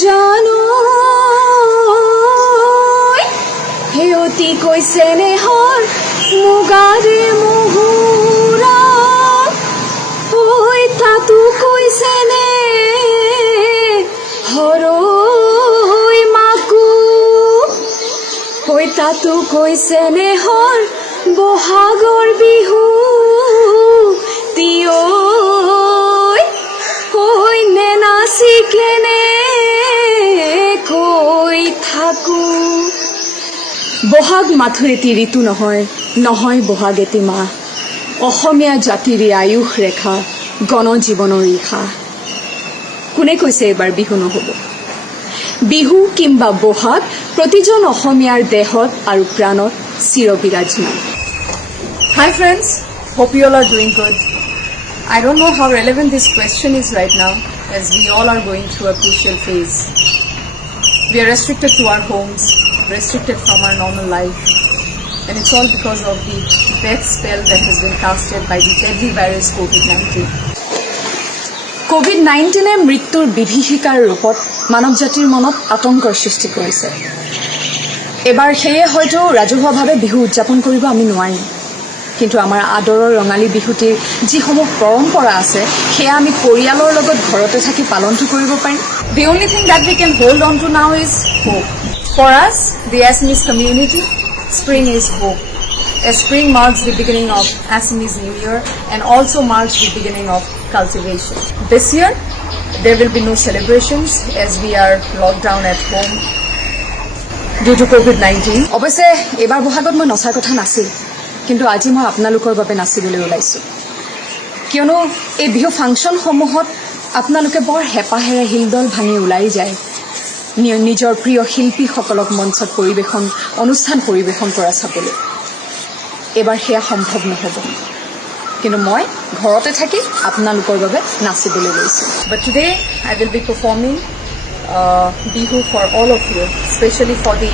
জানো হেয়তি কৈছে নেহৰ মুগাৰে মুহুৰা ঐ তাতো কৈছে নে হৰৈ মাকো ঐ তাতো কৈছে নেহৰ বহাগৰ বিহু তিয় কৈ নে নাচি কেনে কৈ থাকো বহাগ মাথো এটি ঋতু নহয় নহয় বহাগ এটি মাহ অসমীয়া জাতিৰে আয়ুস ৰেখা গণজীৱনৰ ৰেখা কোনে কৈছে এবাৰ বিহু নহ'ব বিহু কিংবা বহাগ প্ৰতিজন অসমীয়াৰ দেহত আৰু প্ৰাণত চিৰবিৰাজমান Hi friends, hope you all are doing good. I don't know how relevant this question is right now as we all are going through a crucial phase. We are restricted to our homes, restricted from our normal life. And it's all because of the death spell that has been casted by the deadly virus COVID-19. COVID-19 মৃত্যুৰ বিভীষিকাৰ ৰূপত মানৱ জাতিৰ মনত আতংকৰ সৃষ্টি কৰিছে এবাৰ সেয়ে হয়তো ৰাজহুৱাভাৱে বিহু উদযাপন কৰিব আমি নোৱাৰিম কিন্তু আমাৰ আদৰৰ ৰঙালী বিহুটিৰ যিসমূহ পৰম্পৰা আছে সেয়া আমি পৰিয়ালৰ লগত ঘৰতে থাকি পালনটো কৰিব পাৰিম The only thing that we can hold on to now is hope. For us, the Assamese community, spring is hope. As spring marks the beginning of Assamese New Year and also marks the beginning of cultivation. This year, there will be no celebrations as we are locked down at home due to COVID-19. অৱশ্যে এবাৰ বহাগত মই নচাৰ কথা নাছিল কিন্তু আজি মই আপোনালোকৰ বাবে নাচিবলৈ ওলাইছোঁ কিয়নো এই বিহু ফাংচনসমূহত আপোনালোকে বৰ হেঁপাহেৰে হিলদল ভাঙি ওলাই যায় নিজৰ প্ৰিয় শিল্পীসকলক মঞ্চত অনুষ্ঠান পৰিৱেশন কৰা চাবলৈ এবাৰ সেয়া সম্ভৱ নহ'ব কিন্তু মই ঘৰতে থাকি আপোনালোকৰ বাবে নাচিবলৈ লৈছোঁ But today I will be performing Bihu for all of you, especially for the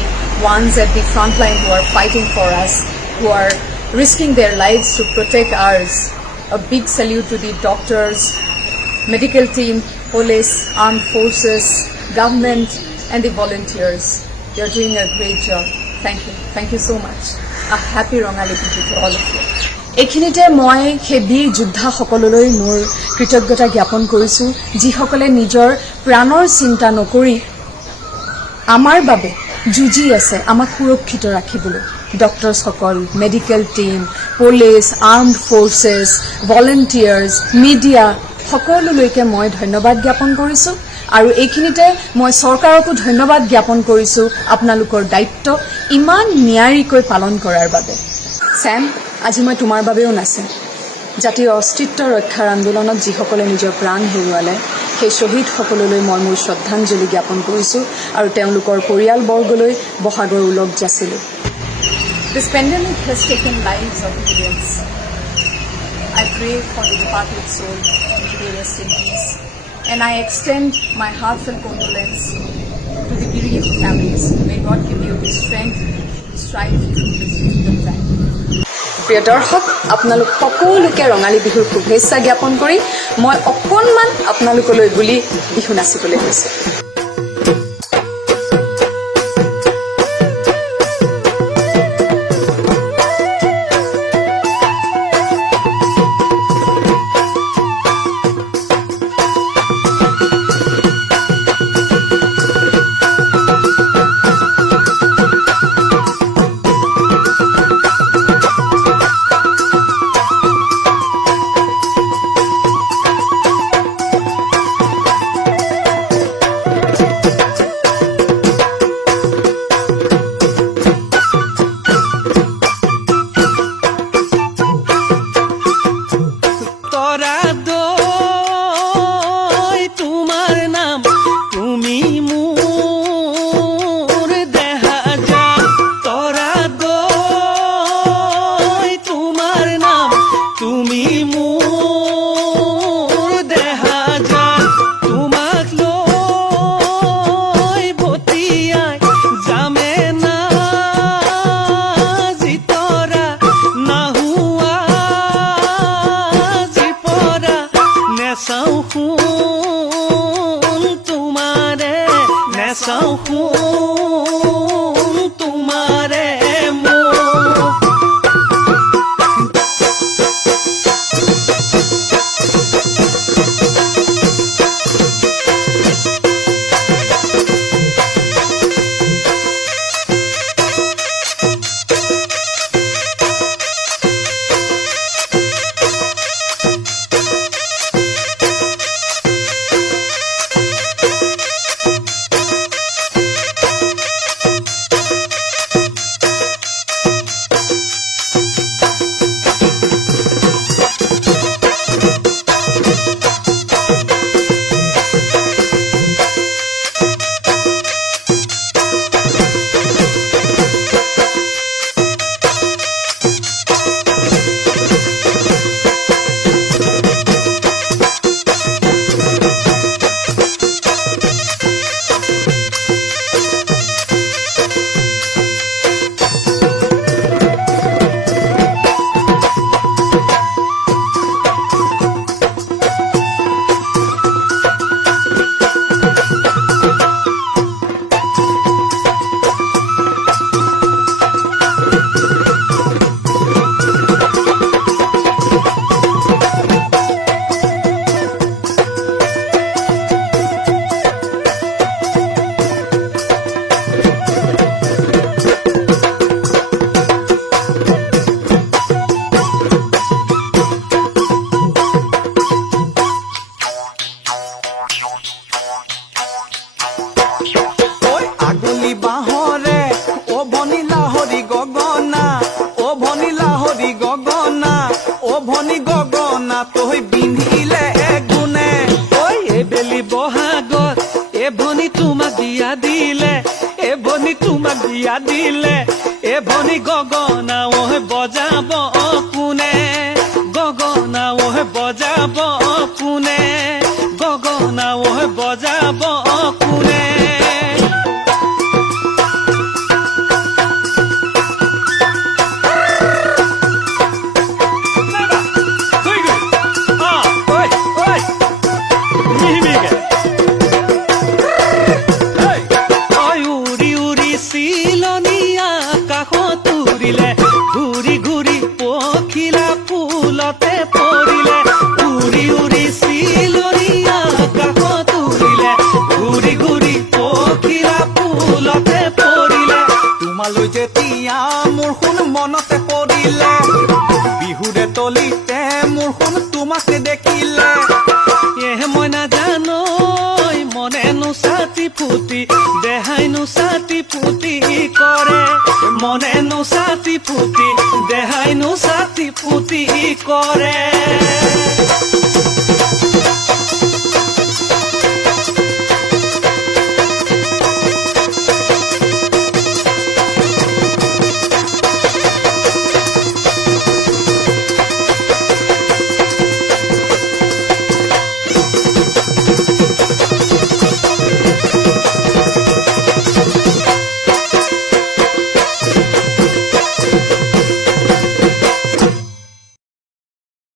ones at the front line who are fighting for us, who are risking their lives to protect ours. A big salute to the doctors, medical team, police, armed forces, government, and the volunteers. They are doing a great job. Thank you. Thank you so much. A happy Rongali Bihu to all of you. এইখিনিতে মই সেই বীৰ যোদ্ধাসকললৈ মোৰ কৃতজ্ঞতা জ্ঞাপন কৰিছোঁ যিসকলে নিজৰ প্ৰাণৰ চিন্তা নকৰি আমাৰ বাবে যুঁজি আছে আমাক সুৰক্ষিত ৰাখিবলৈ ডক্টৰসকল medical team police armed forces volunteers media সকলোলৈকে মই ধন্যবাদ জ্ঞাপন কৰিছোঁ আৰু এইখিনিতে মই চৰকাৰকো ধন্যবাদ জ্ঞাপন কৰিছোঁ আপোনালোকৰ দায়িত্ব ইমান নিয়াৰিকৈ পালন কৰাৰ বাবে চেম আজি মই তোমাৰ বাবেও নাচিম জাতিৰ অস্তিত্ব ৰক্ষাৰ আন্দোলনত যিসকলে নিজৰ প্ৰাণ হেৰুৱালে সেই শ্বহীদসকললৈ মই মোৰ শ্ৰদ্ধাঞ্জলি জ্ঞাপন কৰিছোঁ আৰু তেওঁলোকৰ পৰিয়ালবৰ্গলৈ বহাগৰ ওলগ যাচিলোঁ This pandemic has taken lives of millions. I pray for the departed soul, may they rest in peace. And I extend my heartfelt condolence to the bereaved families. May God give you the strength to strive through this difficult time. প্ৰিয় দৰ্শক আপোনালোক সকলোকে ৰঙালী বিহুৰ শুভেচ্ছা জ্ঞাপন কৰি মই অকণমান আপোনালোকলৈ বুলি বিহু নাচিবলৈ গৈছোঁ চাওঁ সোঁ তোমাৰে মোক ভনী গগনা তই বিন্ধিলে গুণে ঐ এবেলি বহাগত এ ভনী তোমাক দিয়া দিলে এ ভনী তোমাক দিয়া দিলে এ ভনী গগনা ঐ বজাব কোনে গগনা ঐ বজাব কোনে গগনা ঐ বজাব কোনে ঘুরি ঘুরি পখিলা ফুলতে পড়িলে উড়ি উড়ি চিলনীয়া কাষত উৰিলে ঘুৰি ঘুৰি পখিলা ফুলতে পড়িলে তোমালৈ যেতিয়া মোৰ শুন মনতে পৰিলে বিহুৰে তলিতে মোৰ শুন তোমাকে দেখিলে এহে মই নাজানো মনে নুচাতি ফুটি দেহাই নুচাতি ফুটি কৰে মনে নুচাতি ফুটি দেহাই নুচাতি ফুটি কৰে